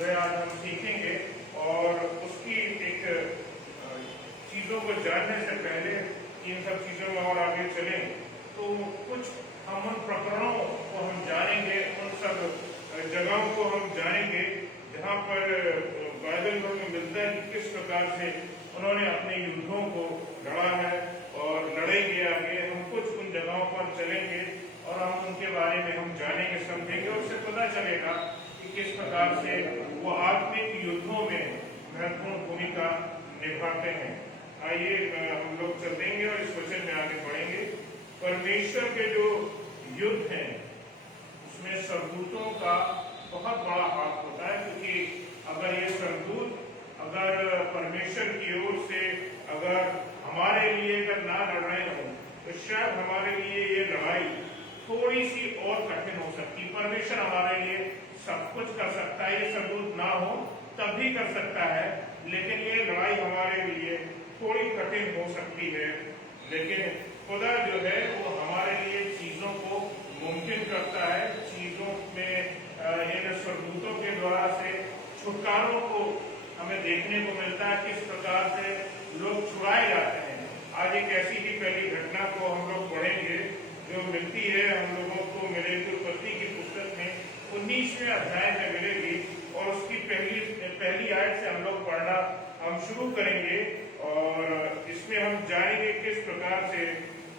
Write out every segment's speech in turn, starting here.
जो है आज हम सीखेंगे। और उसकी एक चीज़ों को जानने से पहले इन सब चीज़ों में और आगे चलें तो कुछ हम उन प्रकरणों को हम जानेंगे, उन सब जगहों को हम जानेंगे जहाँ पर बाइबल में मिलता है कि किस प्रकार से उन्होंने अपने युद्धों को लड़ा है और लड़ेंगे आगे। हम कुछ उन जगहों पर चलेंगे और हम उनके बारे में हम जानेंगे, समझेंगे और उससे पता चलेगा कि किस प्रकार से वो आत्मिक युद्धों में महत्वपूर्ण भूमिका निभाते हैं। आइए हम लोग चलेंगे और इस वचन में आगे बढ़ेंगे। परमेश्वर के जो युद्ध हैं उसमें सरदूतों का बहुत बड़ा हाथ होता है, क्योंकि अगर ये सरदूत अगर परमेश्वर की ओर से अगर हमारे लिए अगर ना लड़ रहे हो तो शायद हमारे लिए ये लड़ाई थोड़ी सी और कठिन हो सकती। परमेश्वर हमारे लिए सब कुछ कर सकता है, ये सरदूत ना हो तब भी कर सकता है, लेकिन ये लड़ाई हमारे लिए थोड़ी कठिन हो सकती है। लेकिन खुदा जो है वो हमारे लिए चीजों को मुमकिन करता है। चीजों में इन सरदूतों के द्वारा से छुटकारों को हमें देखने को मिलता है, किस प्रकार से लोग छुड़ाए जाते हैं। आज एक ऐसी ही पहली घटना को हम लोग पढ़ेंगे जो मिलती है हम लोगों को मिलेगी उत्पत्ति की पुस्तक में 19वें अध्याय में मिलेगी और उसकी पहली आयत से हम लोग पढ़ना हम शुरू करेंगे और इसमें हम जानेंगे किस प्रकार से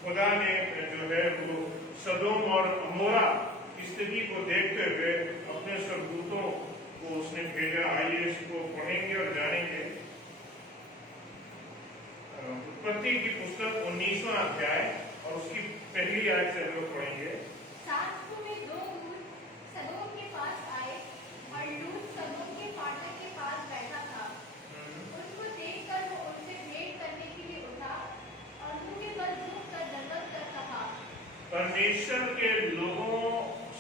खुदा ने जो है वो सदोम और अमोरा की स्थिति को देखते हुए अपने सरदूतों को उसने भेजा। आइए इसको पढ़ेंगे और जानेंगे। उत्पत्ति की पुस्तक 19वां अध्याय और उसकी पहली आयत से हम लोग पढ़ेंगे। सात में दो दूत सदोम के पास आए और लूत सदोम के फाटक के पास बैठा था। उनको देखकर वो उनसे भेंट करने के लिए उठा और मुंह के बल झुककर दंडवत करता था। परमेश्वर के लोगों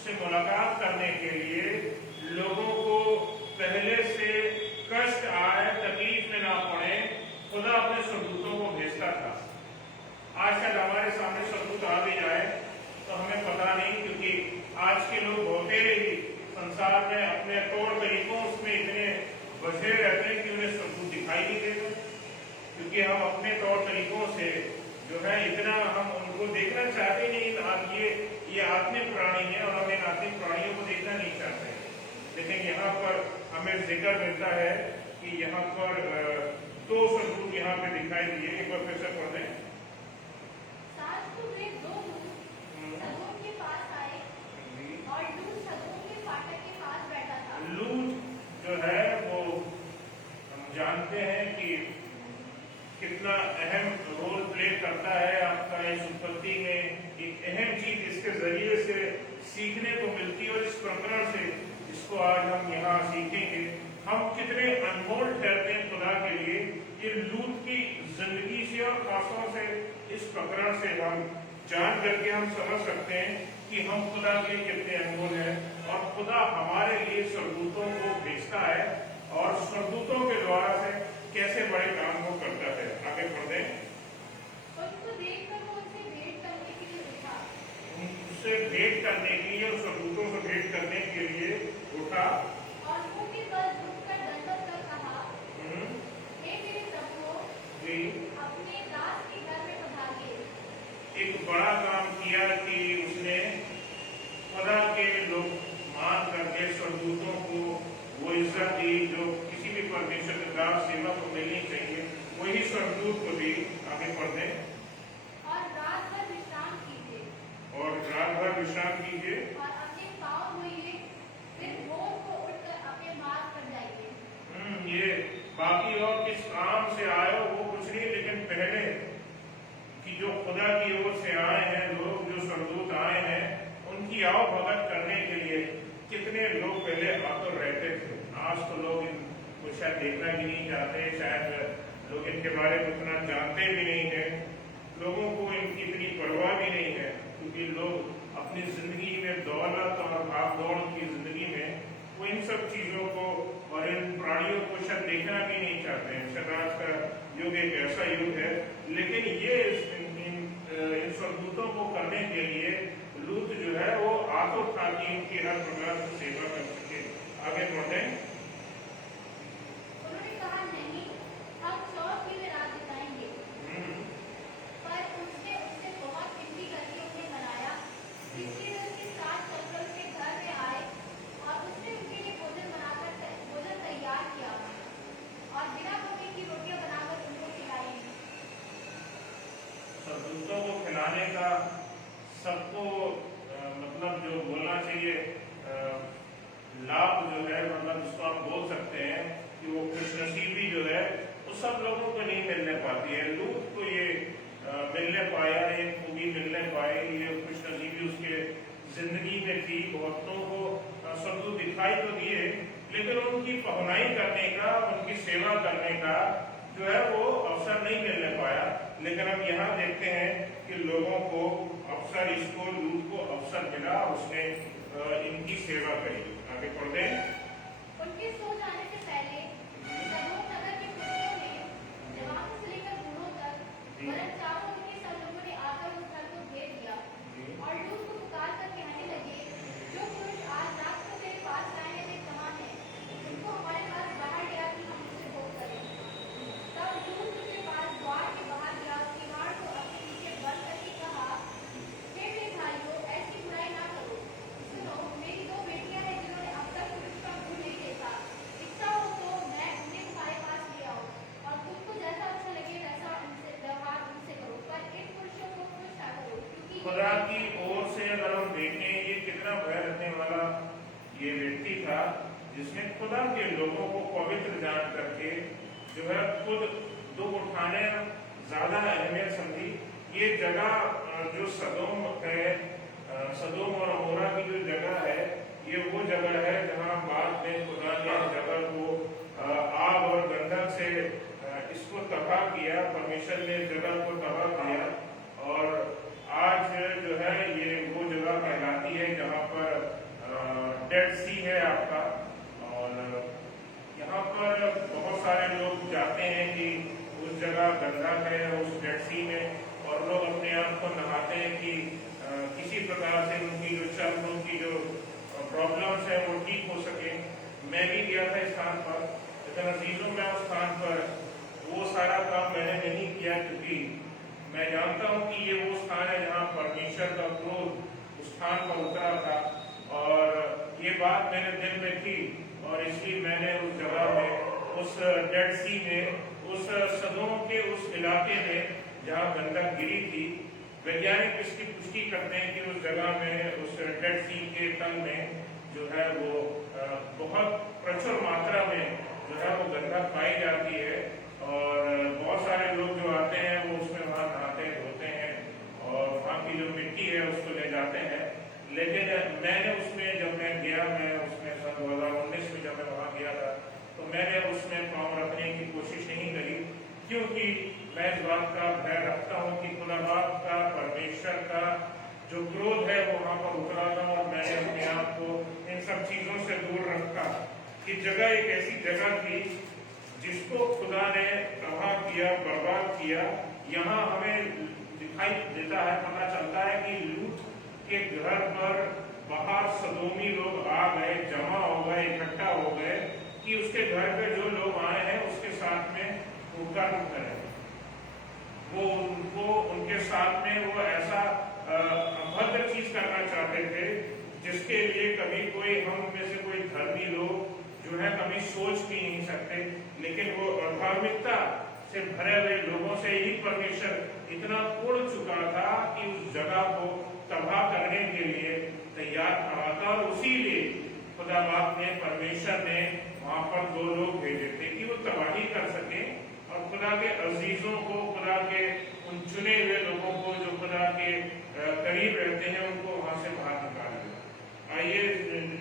से मुलाकात करने के लिए लोगों को पहले से कष्ट आए, तकलीफ में ना पड़े, खुदा अपने सरदूतों को भेजता था। आज शायद हमारे सामने सरदूत आ भी जाए तो हमें पता नहीं, क्योंकि आज के लोग बहुतेरे ही संसार में अपने तौर तरीकों उसमें इतने बसे रहते हैं कि उन्हें सरदूत दिखाई नहीं देते, क्योंकि हम अपने तौर तरीकों से जो है इतना हम उनको देखना चाहते नहीं। ये आत्मिक प्राणी है और हम इन आत्मिक प्राणियों को देखना नहीं चाहते। लेकिन यहाँ पर हमें जिक्र मिलता है कि यहाँ पर दो सरदूत यहाँ पे दिखाई दिए। एक बार फिर से पढ़ दें। सात में दो दूत सदोम के पास आए और लूत सदोम के फाटक के पास बैठा था। लूत जो है वो हम जानते हैं कि कितना अहम रोल प्ले करता है आपका इस उत्पत्ति में। एक अहम चीज इसके जरिए से सीखने को मिलती है और इस प्रकरण से इसको आज हम यहाँ सीखेंगे। हम कितने अनमोल ठहरते हैं खुदा के लिए। ये लूत की जिंदगी से और खासतौर से इस प्रकरण से हम जान करके हम समझ सकते हैं कि हम खुदा के लिए कितने अनमोल हैं और खुदा हमारे लिए सरदूतों को भेजता है और सरदूतों के द्वारा से कैसे बड़े काम वो करता है। आगे बढ़ते हैं। उनको देखकर वो उनसे भेंट करने के लिए उठा। उनसे भेंट करने के लिए और सरदूतों से भेंट करने के लिए उठा और मुंह के बल झुककर दंडवत कर कहा, हे मेरे प्रभु, जी अपने दास के घर में पधारिए। एक बड़ा काम किया कि उसने खुदा के लोग मान करके सरदूतों को वो इज्जत दी जो किसी भी परमेश्वर के दास सेवा को मिलनी चाहिए, वही सरदूत को दी। आगे बढ़ते हैं। और रात भर विश्राम कीजिए और रात भर विश्राम कीजिए और अपने पाँव धोइए, फिर भोर को उठकर अपने मार्ग पर जाइए। ये बाकी और किस काम से आए हो वो कुछ नहीं, लेकिन पहले कि जो खुदा की ओर से आए हैं लोग, जो सरदूत आए हैं, उनकी आओ भगत करने के लिए कितने लोग पहले आतुर रहते थे। आज तो लोग इनको शायद देखना भी नहीं चाहते, शायद लोग इनके बारे में उतना जानते भी नहीं है, लोगों को इनकी इतनी परवाह भी नहीं है, क्योंकि लोग अपनी जिंदगी में दौलत और भागदौड़ की जिंदगी में वो इन सब चीजों को और इन प्राणियों को शायद देखना भी नहीं चाहते हैं। शायद आज का युग एक ऐसा युग है, लेकिन ये इन सरदूतों को करने के लिए लूत जो है वो आतुर था कि इनकी हर प्रकार से सेवा कर सके। आगे बढ़े। हमेशा सबको मतलब जो बोलना चाहिए लाभ जो है, मतलब जिसको आप बोल सकते हैं कि वो खुशनसीबी जो है वो सब लोगों को नहीं मिलने पाती है। लूत को ये मिलने पाया, ये खूबी मिलने पाई, ये खुशनसीबी उसके जिंदगी में थी। बहुतों को सबूत दिखाई तो दिए, लेकिन उनकी पहुनाई करने का, उनकी सेवा करने का जो है वो अवसर नहीं मिलने पाया। लेकिन हम यहाँ देखते हैं कि लोगों को अवसर, इसको लूत को अवसर मिला, उसने इनकी सेवा करी। आगे पढ़ते हैं। उनके सो जाने से पहले सदोम नगर के पुरुषों ने जवानों से लेकर बूढ़ों तक, वरन चारों ओर के सब लोगों ने आकर उस घर को घेर लिया और लूत को पुकार कर कहने लगे, जो पुरुष आज रात को तेरे पास रहने में कहाँ है, उनको हमारे पास बाहर गया कि हम उसे भोग करें। तब लूत उसके पास द्वार के बाहर गया, किवाड़ को अपने पीछे बंद करके कहा, हे मेरे भाइयों, ऐसी बुराई ना करो। सुनो, मेरी दो बेटियां हैं जिन्होंने अब तक पुरुष का मुंह नहीं देखा। इच्छा हो तो मैं उन्हें तुम्हारे पास ले आऊं और तुमको जैसा अच्छा लगे वैसा उनसे व्यवहार उनसे करो, पर इन पुरुषों को खुश ना करो, क्योंकि खुदा की ओर से अगर हम देखें, ये कितना भय रखने वाला ये व्यक्ति था, जिसने खुदा के लोगों को पवित्र जान करके जो है खुद दुख उठाने ज्यादा अहमियत समझी। ये जगह जो सदोम है, सदोम और अमोरा की जो जगह है, ये वो जगह है जहाँ बाद में खुदा ने जगह को आग और गंधक से इसको तबाह किया। परमेश्वर ने जगह को तबाह किया और आज जो है ये वो जगह कहलाती है जहाँ पर डेड सी है आपका। और यहाँ पर बहुत सारे लोग जाते हैं कि उस जगह गंगा है, उस डेड सी में, और लोग अपने आप को नहाते हैं कि किसी प्रकार से उनकी जो चर्म, उनकी जो प्रॉब्लम्स है वो ठीक हो सके। मैं भी गया था इस स्थान पर, लेकिन अजीजों में उस स्थान पर वो सारा काम मैंने नहीं किया, क्योंकि मैं जानता हूँ कि ये वो स्थान है जहाँ परमेश्वर का क्रोध उस स्थान पर उतरा था और ये बात मेरे दिल में थी, और इसलिए मैंने उस जगह में, उस डेड सी में, उस सदोम के उस इलाके में जहाँ गंधक गिरी थी, वैज्ञानिक इसकी पुष्टि करते हैं कि उस जगह में, उस डेड सी के तल में जो है वो बहुत प्रचुर मात्रा में जो है वो गंधक पाई जाती है। और बहुत सारे लोग जो आते हैं वो उसमें वहाँ नहाते हैं, धोते हैं और वहाँ की जो मिट्टी है उसको ले जाते हैं। लेकिन मैंने उसमें, जब मैं गया, मैं उसमें सन 2019 में जब मैं वहाँ गया था, तो मैंने उसमें पाँव रखने की कोशिश नहीं करी, क्योंकि मैं इस बात का भय रखता हूँ कि खुदा बाप का, परमेश्वर का जो क्रोध है वो वहाँ पर उतरा था। और मैंने अपने आप को इन सब चीजों से दूर रखा। कि जगह एक ऐसी जगह थी जिसको खुदा ने तबाह किया, बर्बाद किया। यहाँ हमें दिखाई देता है, पता चलता है कि लूत के घर पर बाहर सदोमी लोग आ गए, जमा हो गए, इकट्ठा हो गए कि उसके घर पे जो लोग आए हैं उसके साथ में वो कर्म करें। वो उनको, उनके साथ में वो ऐसा अभद्र चीज करना चाहते थे जिसके लिए कभी कोई, हम में से कोई धर्मी लोग जो है कभी सोच भी नहीं सकते। लेकिन वो अधार्मिकता से भरे हुए लोगों से ही परमेश्वर इतना उड़ चुका था कि उस जगह को तबाह करने के लिए तैयार खड़ा था। और उसीलिए खुदा बाप ने, परमेश्वर ने वहां पर दो लोग भेजे थे कि वो तबाही कर सके और खुदा के अजीजों को, खुदा के उन चुने हुए लोगों को जो खुदा के करीब रहते हैं, उनको वहां से बाहर निकाला गया। आइए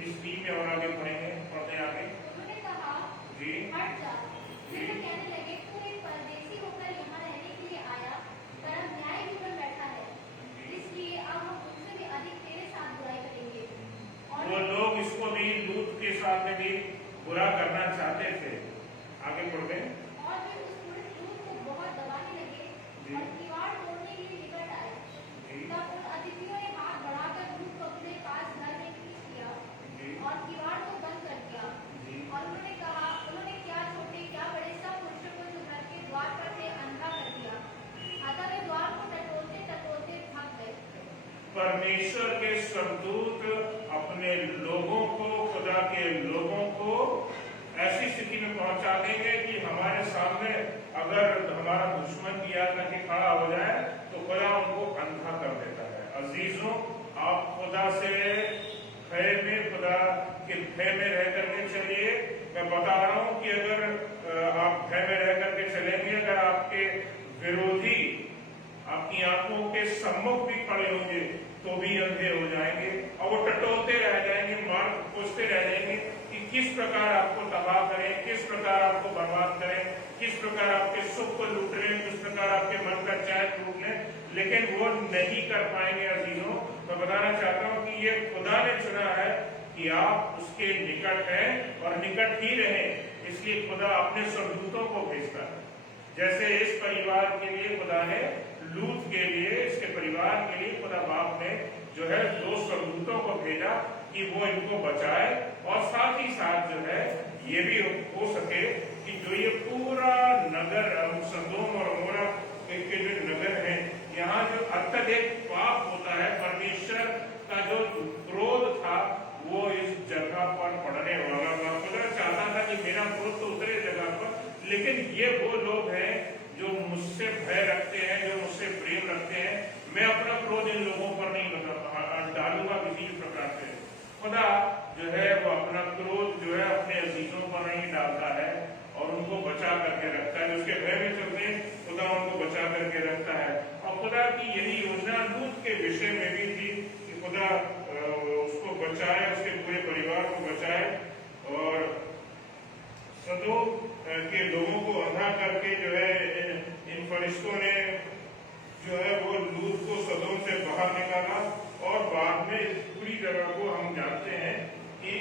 इस टीम में और आगे बढ़ेंगे, पढ़ते आगे। उन्होंने कहा, जी हट जा। फिर वो कहने लगे, तू एक परदेशी होकर यहाँ रहने के लिए आया, परम न्याय जीवन बैठा है, इसलिए अब हम तुमसे भी अधिक तेरे साथ बुराई करेंगे। और वो लोग इसको भी, लूत के साथ में भी बुरा करना चाहते थे। आगे बढ़ते हैं। और वे उस पुरुष लूत को बहुत दबाने लगे और किवाड़ तोड़ने के लिए निकट आए। तब उन अतिथियों ने हाथ बढ़ाकर लूत को अपने पास घर में खींच लिया और किवाड़ को बंद कर दिया। और उन्होंने कहा, उन्होंने क्या छोटे क्या बड़े सब पुरुषों को जो घर के द्वार पर थे अंधा कर दिया। अतः वे द्वार को टटोलते टटोलते थक गए। परमेश्वर के सरदूत अपने लोगों को, खुदा के लोगों को ऐसी स्थिति में पहुंचा देंगे कि हमारे सामने अगर हमारा दुश्मन की याद करके खड़ा हो जाए तो खुदा उनको अंधा कर देता अजीजों, आप खुदा से भय में, खुदा के भय में रह करके चलिए। मैं बता रहा हूं कि अगर आप भय में रह करके चलेंगे, अगर आपके विरोधी आपकी आंखों के सम्मुख भी खड़े होंगे तो भी अंधे हो जाएंगे और वो टटोलते रह जाएंगे, मार्ग खोजते रह जाएंगे कि किस प्रकार आपको तबाह करें, किस प्रकार आपको बर्बाद करें, किस प्रकार आपके सुख को लूट लें, किस प्रकार आपके मन का चैन लूट लें, लेकिन वो नहीं कर पाएंगे। अजीजों, मैं बताना चाहता हूँ कि ये खुदा ने चुना है कि आप उसके निकट हैं और निकट ही रहें, इसलिए खुदा अपने स्वर्गदूतों को भेजता है। जैसे इस परिवार के लिए खुदा ने, लूत के लिए, इसके परिवार के लिए खुदा बाप ने जो है 2 स्वर्गदूतों को भेजा कि वो इनको बचाए और साथ ही साथ जो है ये भी हो सके कि जो ये पूरा नगर सदोम और अमोरा के जो नगर है, यहाँ जो अत्यधिक पाप होता है, परमेश्वर का जो क्रोध था वो इस जगह पर पड़ने वाला था। खुदा चाहता था कि मेरा क्रोध तो उतरे जगह पर, लेकिन ये वो लोग हैं जो मुझसे भय रखते हैं, जो मुझसे प्रेम रखते हैं। मैं अपना क्रोध इन लोगों पर नहीं डालूंगा किसी भी प्रकार से। खुदा जो है वो अपना क्रोध जो है अपने अजीजों पर नहीं डालता है और उनको बचा करके रखता है। उसके भय में चलते हैं, खुदा उनको बचा करके रखता है। और खुदा की यही योजना लूत के विषय में भी थी कि खुदा उसको बचाए, उसके पूरे परिवार को बचाए और सदोम के लोगों को अंधा करके जो है इन फरिश्तों ने जो है वो लूत को सदोम से बाहर निकाला और बाद में इस पूरी जगह को हम जानते हैं कि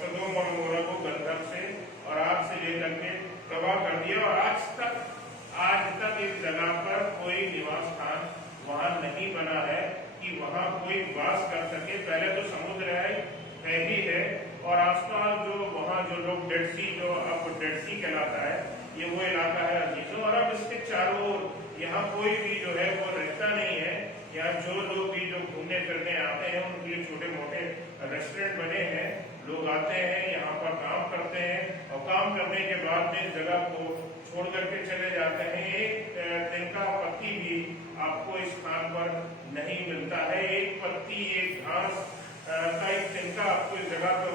सदोम और अमोरा को गंधक से और आग से लेकर के तबाह कर दिया। और आज तक इस जगह पर कोई निवास स्थान वहां नहीं बना है कि वहां कोई वास कर सके। पहले तो समुद्र है ही है और आसपास जो वहाँ जो लोग डेड सी, जो अब डेड सी कहलाता है, ये वो इलाका है अजीजों। और अब इसके चारों ओर यहाँ कोई भी जो है वो रहता नहीं है। यहाँ जो लोग भी जो घूमने फिरने आते हैं उनके लिए छोटे मोटे रेस्टोरेंट बने हैं, लोग आते हैं यहाँ पर काम करते हैं और काम करने के बाद में जगह को छोड़ करके चले जाते हैं। एक तिनका पत्ती भी आपको इस स्थान पर नहीं मिलता है, एक पत्ती, एक घास का एक तिनका आपको इस जगह पर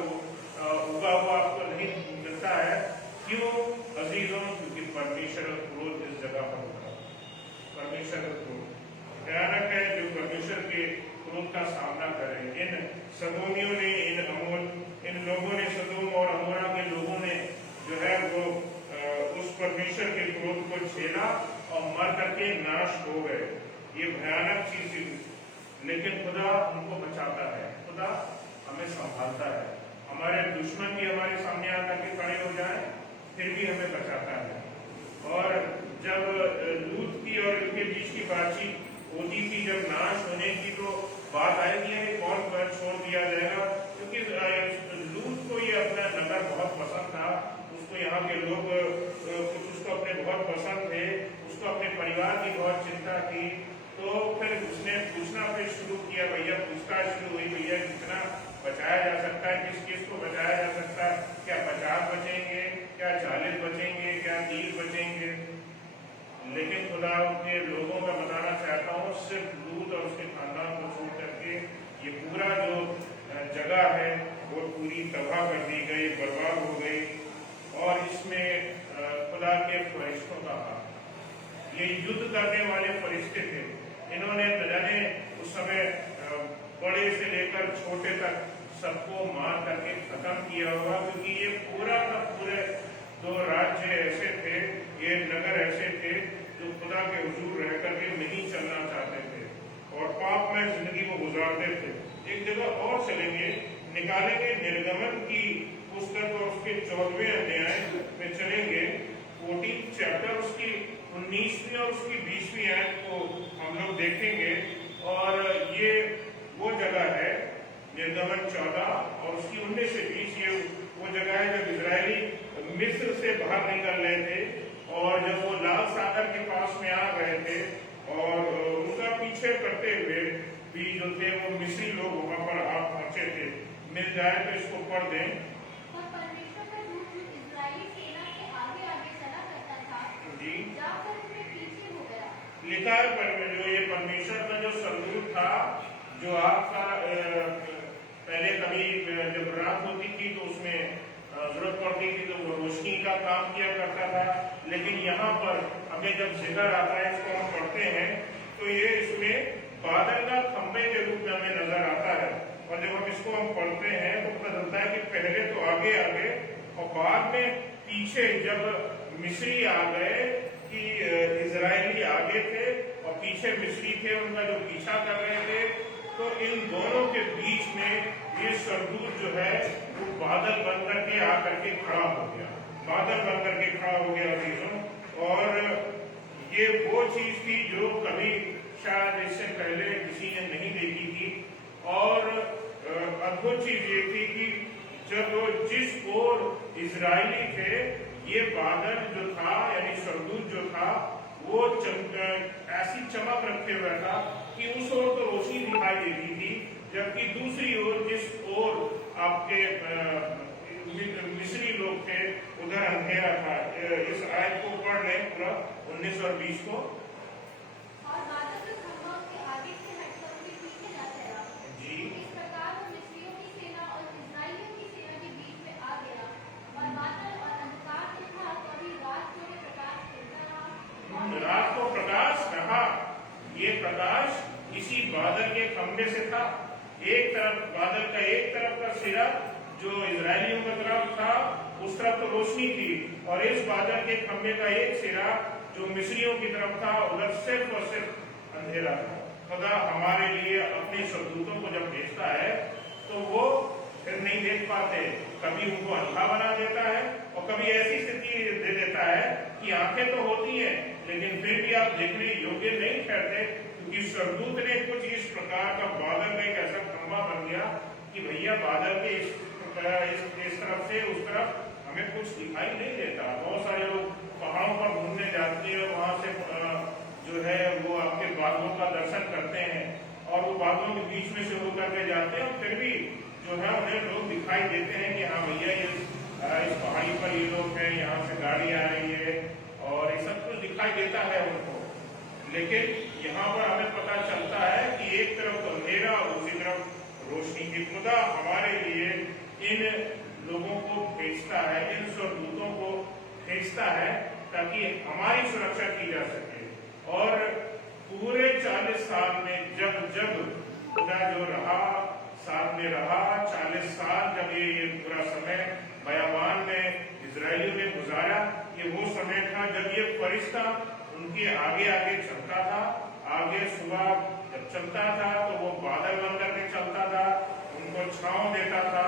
उगा हुआ आपको नहीं मिलता है। क्यों अजीजों? क्योंकि परमेश्वर का क्रोध इस जगह पर होता है। परमेश्वर का क्रोध भयानक है जो परमेश्वर के क्रोध का सामना करें। इन सदोमियों ने, इन लोगों ने, सदोम और अमोरा के लोगों ने जो है वो उस परमेश्वर के क्रोध को झेला और मर करके नाश हो गए। ये भयानक चीज थी, लेकिन खुदा उनको बचाता है, खुदा हमें संभालता है। हमारे दुश्मन भी हमारे सामने आकर के खड़े हो जाए फिर भी हमें बचाता है। और जब लूत की और इनके बीच की बातचीत होती थी, जब नाश होने की तो बात आई कि कौन पर छोड़ दिया जाएगा, क्योंकि लूत को ये अपना नगर बहुत पसंद था, उसको यहाँ के लोग कुछ उसको अपने बहुत पसंद थे, उसको अपने परिवार की बहुत चिंता थी। तो फिर उसने पूछना फिर शुरू किया, भैया पूछताछ शुरू हुई, भैया कितना बचाया जा सकता है, किस किस को बचाया जा सकता है, क्या 50 बचेंगे, क्या 40 बचेंगे, क्या 30 बचेंगे। लेकिन खुदा के लोगों का बताना चाहता हूँ, सिर्फ लूत और उसके खानदान को छोड़ करके ये पूरा जो जगह है वो पूरी तबाह कर दी गई, बर्बाद हो गई। और इसमें खुदा के फरिश्तों का हाथ, ये युद्ध करने वाले फरिश्ते थे, इन्होंने न जाने उस समय बड़े से लेकर छोटे तक सबको मार करके खत्म किया होगा, क्योंकि ये पूरा का पूरे 2 राज्य ऐसे थे, ये नगर ऐसे थे जो खुदा के हुजूर रह करके नहीं चलना चाहते थे और पाप में जिंदगी को गुजारते थे। एक जगह और चलेंगे, निकालेंगे निर्गमन की पुस्तक और उसके 14वें अध्याय में चलेंगे, 14 चैप्टर, उसकी 19वीं और उसकी 20वीं आयत को हम लोग देखेंगे। और ये वो जगह है निर्गमन 14 और उसकी 19 से 20, ये वो जगह है जब इजरायली मिस्र से बाहर निकल रहे थे और जब वो लाल सागर के पास में आ गए थे और उनका पीछे करते हुए भी जो थे वो मिस्री लोग वहां पर आ पहुंचे थे। मिल जाए तो इसको पढ़ दें। और परमेश्वर का दूत इजरायली सेना के आगे आगे चला करता था, जी, जाकर उनके पीछे हो गया लिखा है जो ये परमेश्वर का जो सरदूत था, जो आपका पहले कभी जब रात होती थी तो उसमें जरूरत पड़ती थी तो वो रोशनी का काम किया करता था, लेकिन यहाँ पर हमें जब जिक्र आता है, इसको हम पढ़ते हैं तो ये इसमें बादल का खंभे के रूप में हमें नजर आता है। और जब हम इसको हम पढ़ते हैं तो पता चलता है कि पहले तो आगे आगे और बाद में पीछे, जब मिस्री आ गए कि इजरायली आगे थे और पीछे मिस्री थे, उनका जो पीछा कर रहे थे, तो इन दोनों के बीच में ये सरदूत जो है वो बादल बन करके आकर के खड़ा हो गया, बादल बन करके खड़ा हो गया अजीजों। और ये वो चीज थी जो कभी शायद इससे पहले किसी ने नहीं देखी थी। और अद्भुत चीज ये थी कि जब जिस ओर इजरायली थे, ये बादल जो था यानी सरदूत जो था वो ऐसी चमक रखे हुआ था कि उस ओर तो रोशनी दिखाई देती थी, जबकि दूसरी ओर जिस ओर आपके मिस्री लोग थे उधर अंधेरा था। इस आयत को पढ़ लें पूरा 19 और 20 को। और बादल का खंभा उसके आगे से हटकर उसके पीछे जा ठहरा। जी। इस प्रकार वो मिस्रियों की सेना और इस्राएलियों की सेना के बीच में आ गया, और बादल और अंधकार में था, कभी रात को भी प्रकाश खिलता रहा। रात को प्रकाश रहा, ये प्रकाश इसी बादल के खंभे से था। एक तरफ बादल का एक तरफ का सिरा जो इजरायलियों की तरफ था, उस तरफ तो रोशनी थी, और इस बादल के खंभे का एक सिरा जो मिस्रियों की तरफ था, उधर सिर्फ और सिर्फ अंधेरा था। खुदा हमारे लिए अपने सरदूतों को जब भेजता है तो वो फिर नहीं देख पाते, कभी उनको अंधा बना देता है और कभी ऐसी स्थिति दे देता है कि आंखें तो होती हैं लेकिन फिर भी आप देखने योग्य नहीं ठहरते, क्योंकि सरदूत ने कुछ इस प्रकार का बादल का एक ऐसा खंभा बन गया कि भैया बादल के इस तरफ से उस तरफ हमें कुछ दिखाई नहीं देता। बहुत सारे लोग पहाड़ों पर घूमने जाते हैं, वहां से जो है वो आपके बादलों का दर्शन करते हैं और वो बादलों के बीच में से हो करके जाते हैं, और फिर भी जो है उन्हें लोग दिखाई देते हैं कि हाँ भैया इस पहाड़ी पर ये लोग हैं, यहाँ से गाड़ी आ रही है और ये सब कुछ दिखाई देता है उनको। लेकिन यहाँ पर हमें पता चलता है कि एक तरफ अंधेरा और दूसरी तरफ रोशनी की। खुदा हमारे लिए इन लोगों को भेजता है, इन सरदूतों को भेजता है ताकि हमारी सुरक्षा की जा सके। और पूरे 40 साल में जब जब खुदा जो रहा साथ में रहा, 40 साल जब ये पूरा समय बयाबान में इजरायलियों ने गुजारा, ये वो समय था जब ये फरिश्ता उनके आगे आगे चलता था। आगे सुबह जब चलता था तो वो बादल बन करके चलता था, उनको छांव देता था,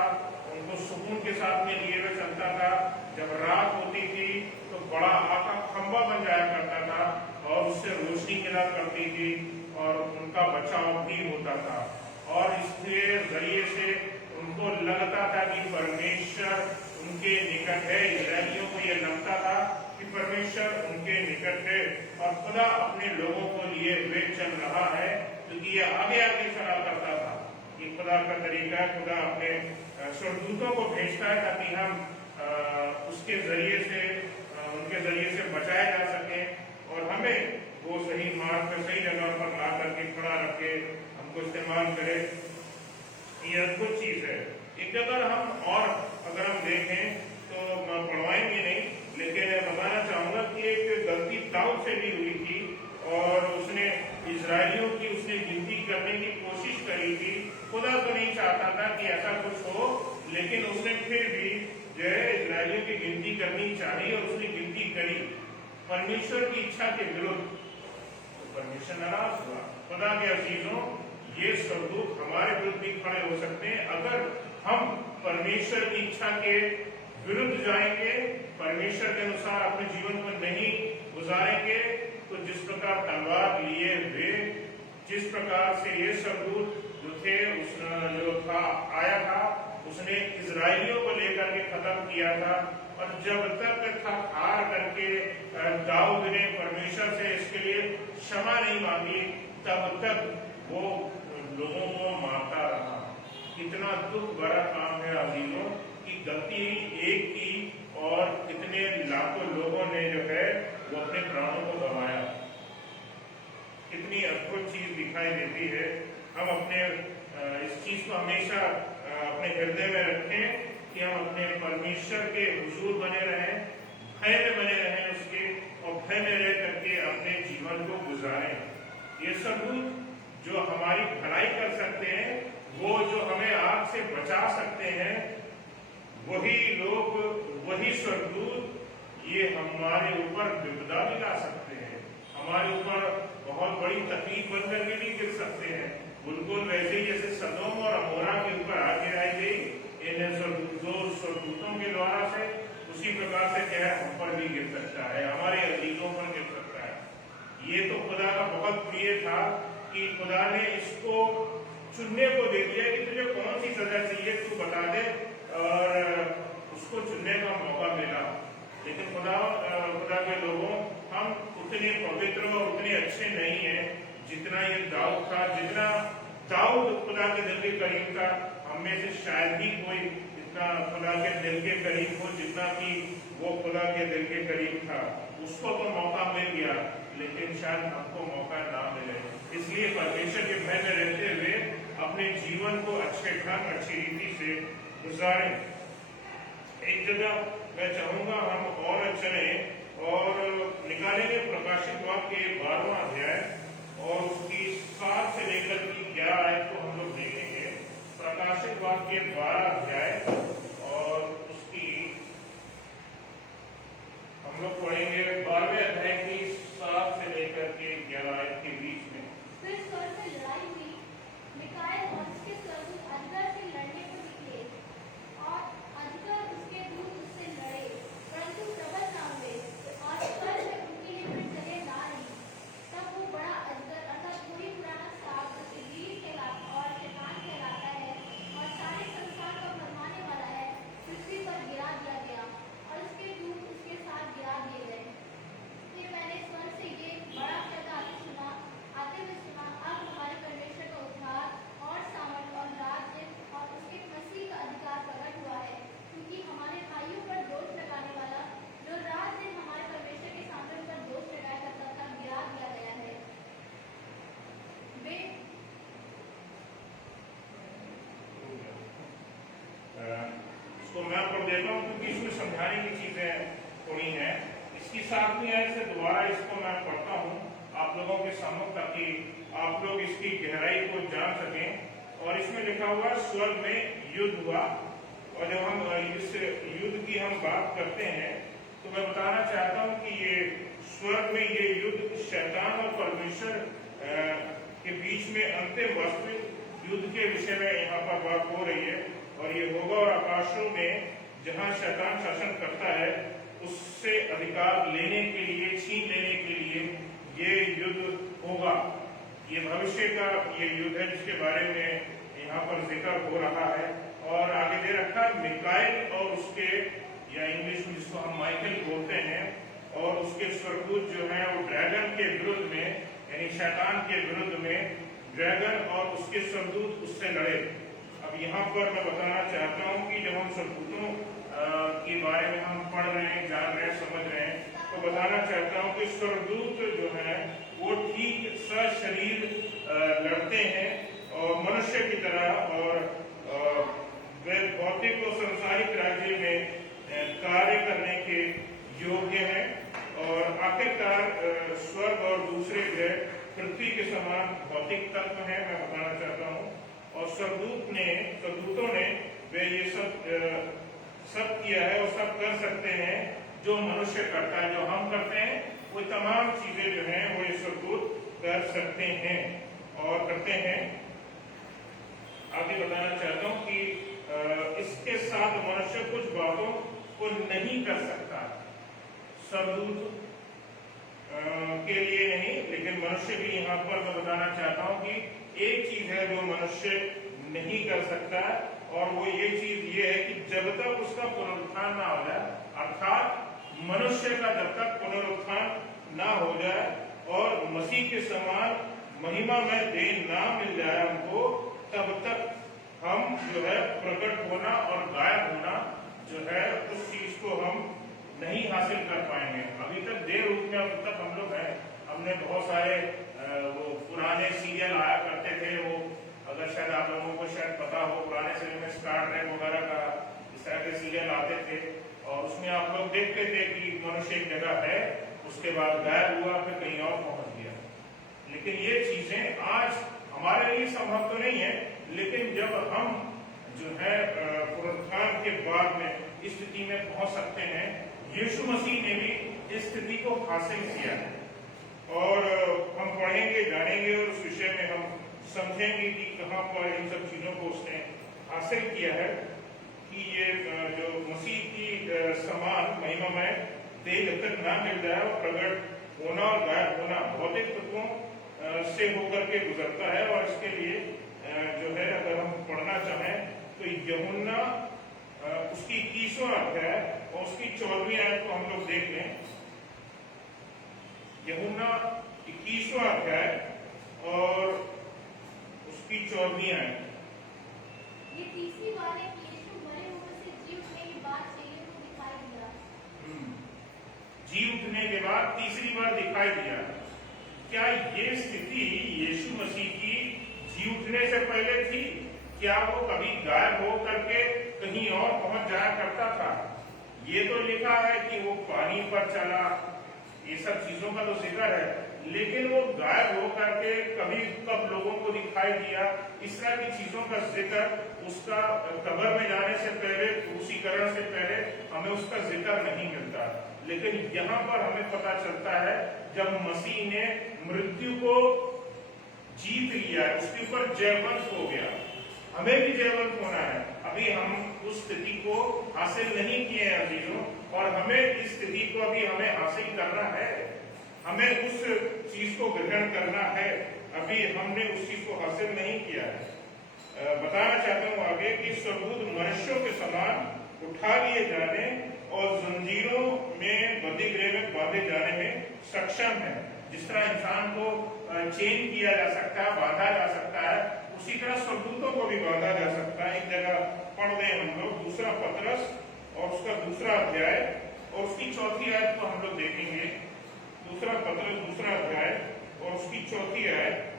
उनको सुकून के साथ में लिए हुए चलता था। जब रात होती थी तो बड़ा आका खंभा बन जाया करता था और उससे रोशनी मिला करती थी और उनका बचाव भी होता था। और इसके जरिए से उनको लगता था कि परमेश्वर उनके निकट है। इजरायलियों को यह लगता था कि परमेश्वर उनके निकट है और खुदा अपने लोगों को लिए वे चल रहा है, क्योंकि ये आगे आगे चला करता था। ये खुदा का तरीका है, खुदा अपने सरदूतों को भेजता है ताकि हम उसके जरिए से उनके जरिए से बचाए जा सके और हमें वो सही मार्ग पे सही जगह पर ला करके खड़ा रखे, हमको इस्तेमाल करे। ये अद्भुत चीज है। एक जगह अगर हम देखें तो पढ़वाएंगे नहीं, लेकिन बताना चाहूंगा कि एक गलती दाऊद से भी हुई थी और उसने इजरायलियों की उसने गिनती करने की कोशिश करी थी। खुदा तो नहीं चाहता था कि ऐसा कुछ हो, लेकिन उसने फिर भी जो है इजरायलियों की गिनती करनी चाहिए और उसने गिनती करी परमेश्वर की इच्छा के विरुद्ध, तो परमेश्वर नाराज हुआ। खुदा के अजीजों, ये सरदूत हमारे विरुद्ध भी खड़े हो सकते हैं अगर हम परमेश्वर की इच्छा के विरुद्ध जाएंगे, परमेश्वर के अनुसार अपने जीवन को नहीं गुजारेंगे। तो जिस प्रकार तलवार लिए हुए, जिस प्रकार से ये सरदूत जो थे जो था आया था, उसने इजरायलियों को लेकर के खत्म किया था। और जब तक था हार करके दाऊद ने परमेश्वर से इसके लिए क्षमा नहीं मांगी, तब तक वो लोगों को मारता रहा। कितना दुख भरा काम है अजीजों की गलती एक की और कितने लाखों लोगों ने जो है वो अपने प्राणों को गंवाया। कितनी अद्भुत चीज दिखाई देती है। हम अपने इस चीज को हमेशा अपने हृदय में रखें कि हम अपने परमेश्वर के हुजूर बने रहें, भय में बने रहें उसके, और भय में रह करके अपने जीवन को गुजारें। ये सबूत जो हमारी भलाई कर सकते हैं, वो जो हमें आग से बचा सकते हैं, वही लोग, वही स्वर्गदूत ये हमारे ऊपर विपदा भी ला सकते हैं, हमारे ऊपर बहुत बड़ी तकलीफ बन करके भी गिर सकते हैं। बिल्कुल वैसे ही जैसे सदोम और अमोरा के ऊपर आग गिराई गई इन स्वर्गदूतों के द्वारा से, उसी प्रकार से कहर हम पर भी गिर सकता है, हमारे अजीजों पर गिर सकता है। ये तो खुदा का बहुत प्रिय था कि खुदा ने इसको चुनने को दे दिया कि तुझे कौन सी सजा चाहिए तू बता दे, और उसको चुनने का मौका मिला। लेकिन खुदा के लोगों, हम उतने पवित्र और उतने अच्छे नहीं हैं जितना ये दाऊद था। जितना दाऊद खुदा के दिल के करीब था, हम में से शायद ही कोई इतना खुदा के दिल के करीब हो जितना कि वो खुदा के दिल के करीब था। उसको तो मौका मिल गया, लेकिन शायद हमको मौका ना मिले। इसलिए परमेश्वर के भय में रहते हुए अपने जीवन को अच्छे ढंग, अच्छी रीति से गुजारें। एक जगह मैं चाहूंगा हम और चलें और निकालेंगे प्रकाशित वाक्य के 12वां अध्याय और उसकी 7 से लेकर की 11 आयत को हम लोग देखेंगे। प्रकाशित वाक्य 12 अध्याय और उसकी हम लोग पढ़ेंगे 12वें अध्याय की 7 से लेकर के 11 आयत के बीच में। फिर स्वर्ग में लड़ाई हुई, मिकाएल और उसके स्वर्गदूत अजगर से लड़ने को निकले, और अजगर उसके दूत उससे लड़े, परंतु प्रबल ना हुए, और स्वर्ग में उनकी लिपट जगह ना रही। तब वो बड़ा अजगर अर्थात वही पुराना सांप जो इब्लीस कहलाता और शैतान कहलाता है और सारे संसार को भरमाने वाला है, पृथ्वी पर गिरा दिया गया, और उसके दूत उसके साथ गिरा दिए गए। फिर मैंने स्वर्ग से ये बड़ा शब्द आते हुए सुना, अब हमारे परमेश्वर का उद्धार और सामर्थ और राज्य और उसके मसीह का अधिकार प्रकट हुआ है, क्योंकि हमारे भाइयों पर दोष लगाने वाला, जो रात दिन हमारे परमेश्वर के सामने पर दोष लगाया करता था, गिरा दिया गया है। वे इसको मैं पढ़ देता हूँ क्योंकि इसमें समझाने की चीजें थोड़ी हैं। इसकी 7वीं आयत से दोबारा इसको मैं पढ़ता हूँ आप लोगों के सामने, ताकि आप लोग इसकी गहराई को जान सकें। और इसमें लिखा हुआ स्वर्ग में युद्ध हुआ, और जब हम इस युद्ध की हम बात करते हैं तो मैं बताना चाहता हूँ कि ये स्वर्ग में ये युद्ध शैतान और परमेश्वर के बीच में अंतिम वास्तविक युद्ध के विषय में यहाँ पर बात हो रही है। और ये होगा और आकाशों में जहाँ शैतान शासन करता है उससे अधिकार लेने के लिए, छीन लेने के लिए ये युद्ध होगा। ये भविष्य का ये युद्ध है जिसके बारे में यहाँ पर जिक्र हो रहा है। और आगे दे रखा है मिकाएल और उसके, या इंग्लिश में जिसको हम माइकल बोलते हैं, और उसके स्वर्गदूत जो है वो ड्रैगन के विरुद्ध में, यानी शैतान के विरुद्ध में ड्रैगन और उसके स्वर्गदूत उससे लड़े। अब यहाँ पर मैं बताना चाहता हूँ कि जब हम स्वर्गदूतों के बारे में हम पढ़ रहे हैं, जान रहे हैं, समझ रहे हैं, तो बताना चाहता हूँ कि स्वर्गदूत जो है वो ठीक सशरीर लड़ते हैं और मनुष्य की तरह, और वे भौतिक और संसारिक राज्य में कार्य करने के योग्य हैं। और आखिरकार स्वर्ग और दूसरे ग्रह पृथ्वी के समान भौतिक तत्व हैं, मैं बताना चाहता हूँ। और स्वर्गदूतों ने वे ये सब किया है और सब कर सकते हैं जो मनुष्य करता है, जो हम करते हैं, वो तमाम चीजें जो हैं वो ये स्वर्गदूत कर सकते हैं और करते हैं। आगे बताना चाहता हूँ कि इसके साथ मनुष्य कुछ बातों को नहीं कर सकता, स्वर्गदूत के लिए नहीं, लेकिन मनुष्य भी यहाँ पर मैं बताना चाहता हूँ कि एक चीज है जो मनुष्य नहीं कर सकता, और वो ये चीज ये है कि जब तक उसका पुनरुत्थान ना हो जाए, अर्थात मनुष्य का जब तक पुनरुत्थान ना हो जाए और मसीह के समान महिमा में देह ना मिल जाए हमको, तब तक हम जो है प्रकट होना और गायब होना जो है उस चीज को हम नहीं हासिल कर पाएंगे। अभी तक देह रूप में अब तक हम लोग हैं, हमने बहुत सारे वो पुराने सीरियल आया करते थे, वो अगर शायद आप लोगों को शायद पता हो, पुराने समय में स्टार ट्रेक वगैरह का इस तरह के सीरियल आते थे और उसमें आप लोग देखते थे कि मनुष्य एक जगह है, उसके बाद गायब हुआ, फिर कहीं और पहुंच गया। लेकिन ये चीजें आज हमारे लिए संभव तो नहीं है, लेकिन जब हम जो है पुनरुत्थान के बाद में इस स्थिति में पहुंच सकते हैं, यीशु मसीह ने भी इस स्थिति को हासिल किया है। और हम पढ़ेंगे, जानेंगे और उस विषय में हम समझेंगे कि कहां पर इन सब चीजों को उसने हासिल किया है कि ये जो मसीह की समान महिमामय देह जब तक ना मिल जाए और प्रकट होना और गायब होना भौतिक तत्वों से होकर के गुजरता है। और इसके लिए जो है अगर हम पढ़ना चाहें तो यूहन्ना उसकी 21वां अध्याय और उसकी 14वीं आयत को हम लोग देख लें। यूहन्ना 21वां अध्याय और उसकी 14वीं आयत। ये तीसरी बार है कि यीशु मरे हुए से जी उठने की बात चेलों को दिखाई दिया। जी उठने के बाद तीसरी बार दिखाई दिया। क्या ये स्थिति यीशु मसीह की जी उठने से पहले थी? क्या वो कभी गायब हो करके कहीं और पहुंच जाया करता था? ये तो लिखा है कि वो पानी पर चला, ये सब चीजों का तो जिक्र है, लेकिन वो गायब हो करके कभी कब लोगों को दिखाई दिया, इस तरह की चीजों का जिक्र उसका कब्र में जाने से पहले, क्रूसीकरण से पहले हमें उसका जिक्र नहीं मिलता। लेकिन यहाँ पर हमें पता चलता है जब मसीह ने मृत्यु को जीत लिया, उसके ऊपर जयवंत हो गया, हमें भी जयवंत होना है। अभी हम उस स्थिति को हासिल नहीं किए हैं अजीजों, और हमें इस स्थिति को अभी हमें हासिल करना है, हमें उस चीज को ग्रहण करना है। अभी हमने उस चीज को हासिल नहीं किया है। बताना चाहता हूँ आगे कि स्वर्गदूत मनुष्यों के समान उठा लिए जाने और जंजीरों में बंदी गृह में बांधे जाने में सक्षम है। जिस तरह इंसान को चेन किया जा सकता है, बांधा जा सकता है, उसी तरह स्वर्गदूतों को भी बांधा जा सकता है। एक जगह पढ़ दें हम लोग, दूसरा पतरस और उसका दूसरा अध्याय और उसकी 4थी आयत को हम लोग देखेंगे। दूसरा पतरस दूसरा अध्याय और उसकी 4थी आयत।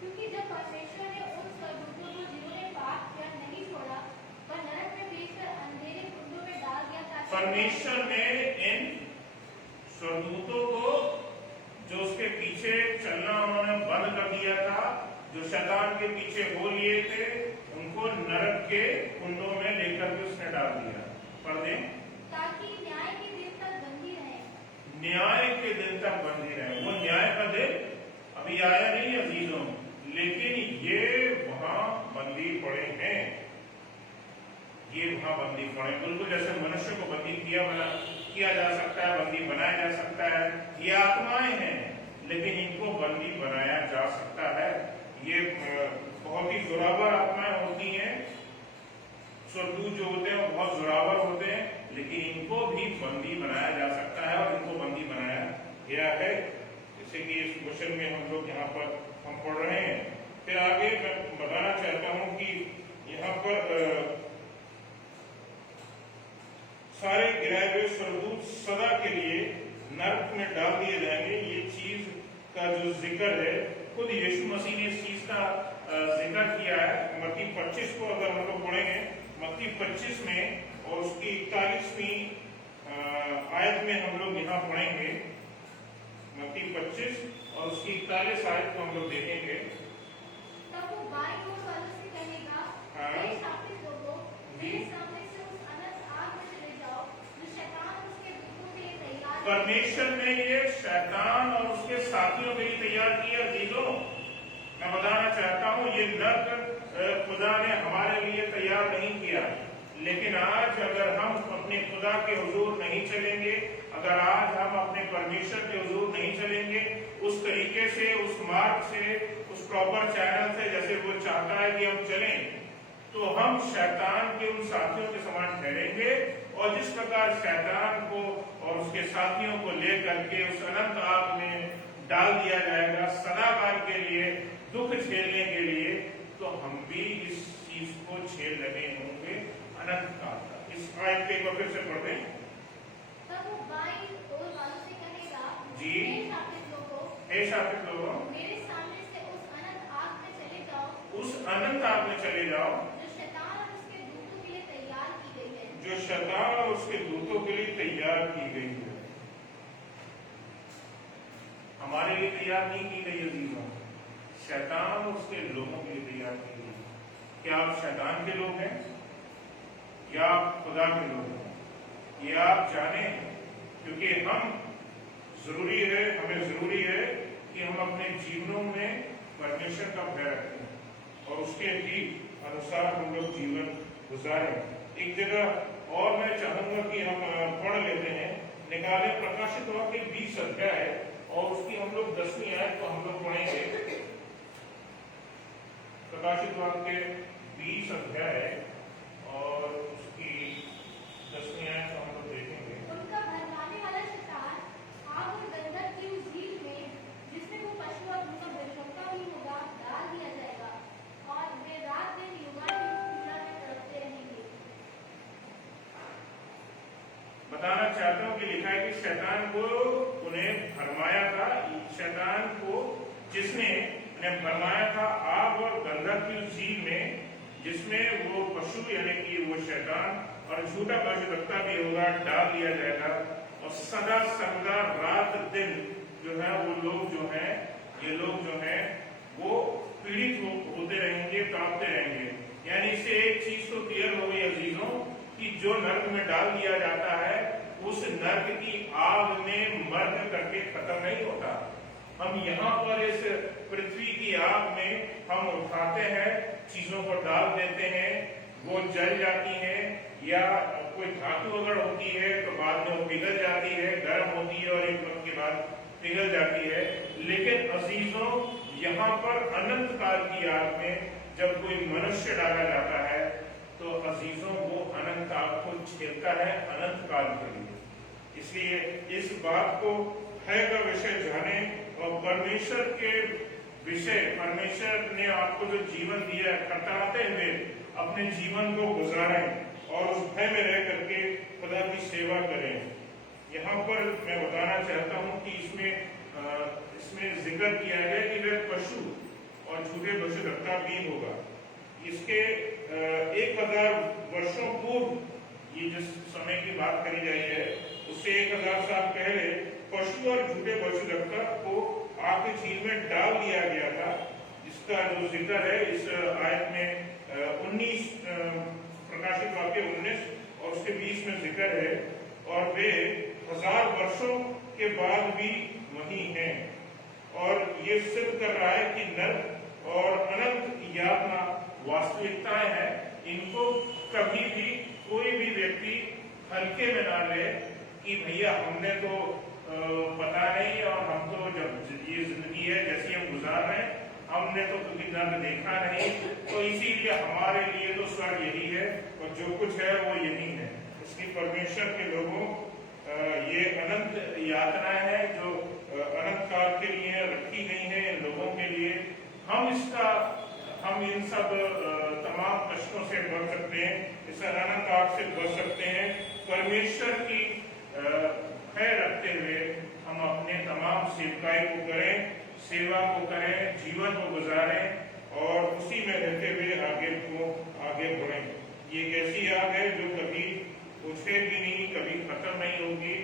क्योंकि जब परमेश्वर ने उन स्वर्गदूतों को जिन्होंने पाप किया नहीं छोड़ा पर नरक में भेजकर अंधेरे कुंडों में डाल दिया ताकि परमेश्वर ने इन स्वर्गदूतों को जो उसके पीछे चलना उन्होंने बंद कर दिया था, जो शैतान के पीछे हो लिए थे, उनको नरक के कुंडों में लेकर के उसने डाल दिया। पढ़ दें। ताकि न्याय के दिन तक बंदी रहे। न्याय के दिन तक बंदी रहे। वो न्याय का दिन अभी आया नहीं अजीजों, लेकिन ये वहां बंदी पड़े हैं, ये वहां बंदी पड़े। बिल्कुल जैसे मनुष्य को बंदी किया जा सकता है, बंदी बनाया जा सकता है, ये आत्माएं हैं, लेकिन इनको बंदी बनाया जा सकता है। ये बहुत ही जोरावर आत्माएं होती हैं। स्वर्गदूत जो होते हैं वो बहुत जोरावर होते हैं, लेकिन इनको भी बंदी बनाया जा सकता है और इनको बंदी बनाया गया है। जैसे कि इस क्वेश्चन में हम लोग यहाँ पर हम पढ़ रहे हैं। फिर आगे मैं बताना चाहता हूँ कि यहाँ पर सारे गिराए हुए स्वर्गदूत सदा के लिए नरक में डाल दिए जाएंगे। ये चीज का जो जिक्र है, खुद यीशु मसीह ने इस चीज का जिक्र किया है। मत्ती 25 को अगर हम लोग पढ़ेंगे, मत्ती 25 में और उसकी 41वीं आयत में हम लोग यहाँ पढ़ेंगे। मत्ती 25 और उसकी 41 आयत को हम लोग देखेंगे। तब वो बाईं ओर वालों से कहेगा, हे शापित लोगों, मेरे सामने से उस अनंत आग में चले जाओ जो शैतान और उसके दूतों के लिए तैयार। परमेश्वर ने ये शैतान और उसके साथियों के लिए तैयार किया। जीजो, मैं बताना चाहता हूँ ये नरक खुदा ने हमारे लिए तैयार नहीं किया। लेकिन आज अगर हम अपने खुदा के हुजूर नहीं चलेंगे, अगर आज हम अपने परमेश्वर के हुजूर नहीं चलेंगे उस तरीके से, उस मार्ग से, उस प्रॉपर चैनल से जैसे वो चाहता है कि हम चलें, तो हम शैतान के उन साथियों के समान ठहरेंगे। और जिस प्रकार शैतान को और उसके साथियों को लेकर के उस अनंत आग में डाल दिया जाएगा सदाकाल के लिए, दुख झेलने के लिए, तो हम भी इस चीज को झेल रहे होंगे अनंत काल तक। इस आयत को एक बार फिर से पढ़ते हैं। तब वो बाईं ओर वालों से कहेगा, जी। हे शापित लोगों, हे शापित लोगों, मेरे सामने से उस अनंत आग में चले जाओ, उस अनंत आग में चले जाओ, जो शैतान और उसके दूतों के लिए तैयार की गई है। जो शैतान और उसके दूतों के लिए तैयार की गई है। हमारे लिए तैयार नहीं की गई अजीजों, शैतान और उसके लोगों के लिए तैयार की गई। क्या आप शैतान के लोग हैं या आप खुदा के लोग हैं, ये आप जाने, क्योंकि हमें जरूरी है कि हम अपने जीवनों में परमेश्वर का भय रखें और उसके ही अनुसार हम लोग जीवन गुजारें। एक जगह और मैं चाहूंगा कि हम पढ़ लेते हैं, निकाले प्रकाशित वाक्य 20 अध्याय और उसकी हम लोग 10वीं आयत को हम लोग पढ़ेंगे। प्रकाशित वाक्य 20 अध्याय और उसकी 10वीं आयत को हम लोग देखेंगे। उनका भरमाने वाला शैतान आग और गंधक की उस झील में, जिसमें वो पशु और उनका भविष्यवक्ता भी होगा, डाल दिया जाएगा और वे रात दिन युगानुयुग पीड़ा में तड़पते रहेंगे। बताना चाहता हूं कि लिखा है कि शैतान को उन्हें भरमाया था, शैतान को जिसने उन्हें भरमाया था आग और गंधक की झील में, जिसमें वो पशु यानी कि वो शैतान और झूठा भविष्यवक्ता भी होगा, डाल दिया जाएगा और सदा सर्वदा रात दिन जो है वो लोग जो है, ये लोग जो है वो पीड़ित होते रहेंगे, तड़पते रहेंगे। यानी इससे एक चीज तो क्लियर हो गई अजीजों कि जो नर्क में डाल दिया जाता है उस नर्क की आग में मर्द करके खत्म नहीं होता। हम यहाँ पर इस पृथ्वी की आग में हम उठाते हैं, चीजों को डाल देते हैं, वो जल जाती है, या कोई धातु अगर होती है तो बाद में वो पिघल जाती है, गर्म होती है और एक वक्त के बाद पिघल जाती है। लेकिन अजीजों यहाँ पर अनंत काल की आग में जब कोई मनुष्य डाला जाता है तो अजीजों वो अनंत आग को झेलता है अनंत काल के लिए। इसलिए इस बात को है का विषय जाने और परमेश्वर के विषय, परमेश्वर ने आपको जो जीवन दिया है खटखटाते हुए अपने जीवन को गुजारें और उस भय में रह करके खुदा की सेवा करें। यहाँ पर मैं बताना चाहता हूँ कि इसमें जिक्र किया गया कि वह पशु और झूठे भविष्यवक्ता भी होगा। इसके 1000 वर्षों पूर्व ये जिस समय की बात करी गई है उससे 1000 साल पहले पशु और झूठे भविष्यवक्ता को आग की झील में डाल दिया गया था, जिसका जो जिक्र है इस आयत में 19 प्रकाशित वाक्य 19 और उसके 20 में जिक्र है। और वे 1000 वर्षों के बाद भी वही हैं और ये सिद्ध कर रहा है कि नर्क और अनंत यातना वास्तविकताएं हैं। इनको कभी भी कोई भी व्यक्ति हल्के में ना ले कि भैया हमने तो पता नहीं और हम तो जब ये जिंदगी है जैसी हम गुजार रहे हैं हमने तो कभी नर्क देखा नहीं, तो इसीलिए हमारे लिए तो स्वर्ग यही है और जो कुछ है वो यही है। इसलिए परमेश्वर के लोगों ये अनंत यातना है जो अनंत काल के लिए रखी गई है इन लोगों के लिए। हम इन सब तमाम कष्टों से बच सकते हैं, इस अनंत आग से बच सकते हैं। परमेश्वर की भय रखते हुए हम अपने तमाम सेवकाई को करें, सेवा को करें, जीवन को गुजारें और उसी में रहते हुए आगे बढ़ें। ये एक ऐसी आग है जो कभी बुझेगी नहीं, कभी खत्म नहीं होगी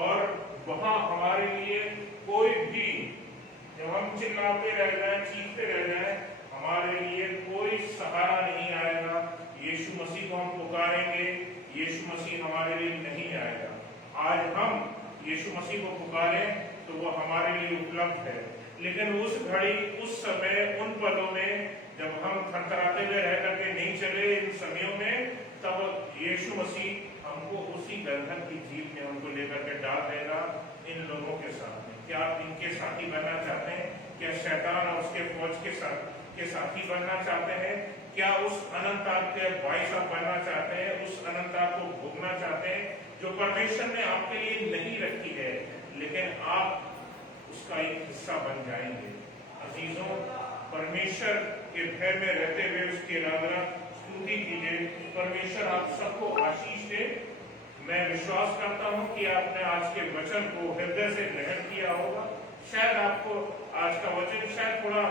और वहां हमारे लिए कोई भी, जब हम चिल्लाते रह जाए, चीखते रह जाए, हमारे लिए कोई सहारा नहीं आएगा। यीशु मसीह को हम पुकारेंगे, यीशु मसीह हमारे लिए नहीं आएगा। आज हम यीशु मसीह को पुकारें तो वो हमारे लिए उपलब्ध है, लेकिन उस घड़ी, उस समय, उन पलों में जब हम थरथराते हुए रह करके नहीं चले इन समयों में, तब यीशु मसीह हमको उसी गंधक की झील में हमको लेकर के डाल देगा इन लोगों के साथ में। क्या आप इनके साथी बनना चाहते हैं? क्या शैतान और उसके फौज के साथी बनना चाहते हैं? क्या उस अनंत आग के भाई साहब बनना चाहते हैं? उस अनंत आग को भोगना चाहते हैं जो परमेश्वर ने आपके लिए नहीं रखी है, लेकिन आप उसका एक हिस्सा बन जाएंगे। अजीजों, परमेश्वर के उसके भय में रहते हुए उसकी आराधना स्तुति कीजिए। परमेश्वर आप सबको आशीष दे। मैं विश्वास करता हूं कि आपने आज के वचन को हृदय से ग्रहण किया होगा। शायद आपको आज का वचन शायद थोड़ा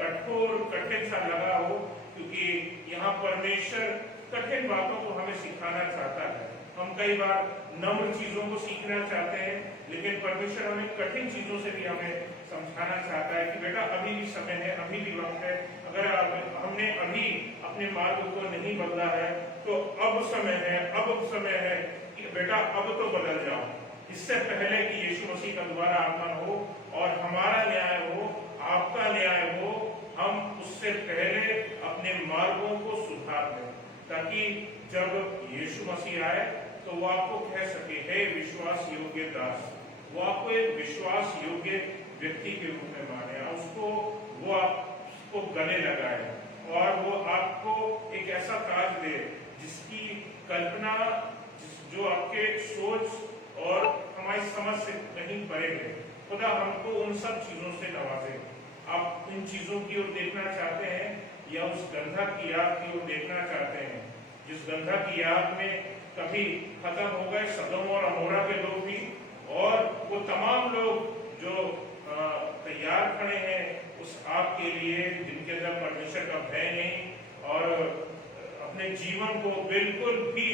कठोर कठिन सा लगा हो, क्योंकि यहाँ परमेश्वर कठिन बातों को हमें सिखाना चाहता है। हम कई बार नम्र चीजों को सीखना चाहते हैं, लेकिन परमेश्वर हमें कठिन चीजों से भी हमें समझाना चाहता है कि बेटा अभी भी समय है, अभी भी वक्त है। अगर हमने अभी अपने मार्ग को नहीं बदला है तो अब समय है कि बेटा अब तो बदल जाओ, इससे पहले कि यीशु मसीह का दोबारा आगमन हो और हमारा न्याय हो, आपका न्याय हो। हम उससे पहले अपने मार्गों को सुधार दें, ताकि जब यीशु मसीह आए तो वो आपको कह सके, हे विश्वास योग्य दास। वो आपको एक विश्वास योग्य व्यक्ति के रूप में माने, वो आपको गले लगाए और वो आपको एक ऐसा ताज दे जिसकी कल्पना जो आपके सोच और हमारी समझ से कहीं परे है। खुदा हमको उन सब चीजों से नवाजे। आप इन चीजों की ओर देखना चाहते हैं या उस गंधक की आग की ओर देखना चाहते हैं, जिस गंधक की आग में कभी खत्म हो गए सदोम और अमोरा के लोग भी, और वो तमाम लोग जो तैयार खड़े हैं उस आग के लिए, जिनके अंदर परमेश्वर का भय नहीं और अपने जीवन को बिल्कुल भी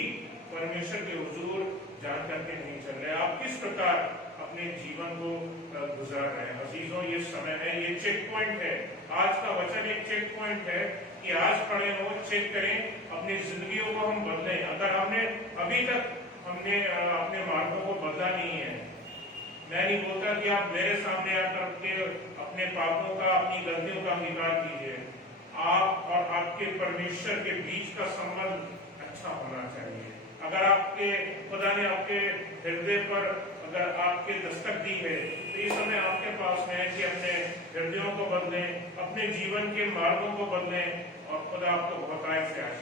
परमेश्वर के हुजूर जान करके नहीं चल रहे। आप किस प्रकार अपने जीवन को गुजार रहे हैं? अजीजों, ये समय है, ये चेक पॉइंट है। आज का वचन एक चेक पॉइंट है कि आज खड़े हो, चेक करें अपनी जिंदगियों को, हम बदलें। अगर हमने अभी तक अपने मार्गों को बदला नहीं है, मैं नहीं बोलता कि आप मेरे सामने आकर के अपने पापों का, अपनी गलतियों का अंगीकार कीजिए। आप और आपके परमेश्वर के बीच का संबंध अच्छा होना चाहिए। अगर आपके खुदा ने आपके हृदय पर अगर आपके दस्तक दी है तो ये समय आपके पास है कि अपने हृदयों को बदलें, अपने जीवन के मार्गों को बदलें और खुदा आपको बहुतायत से आशीष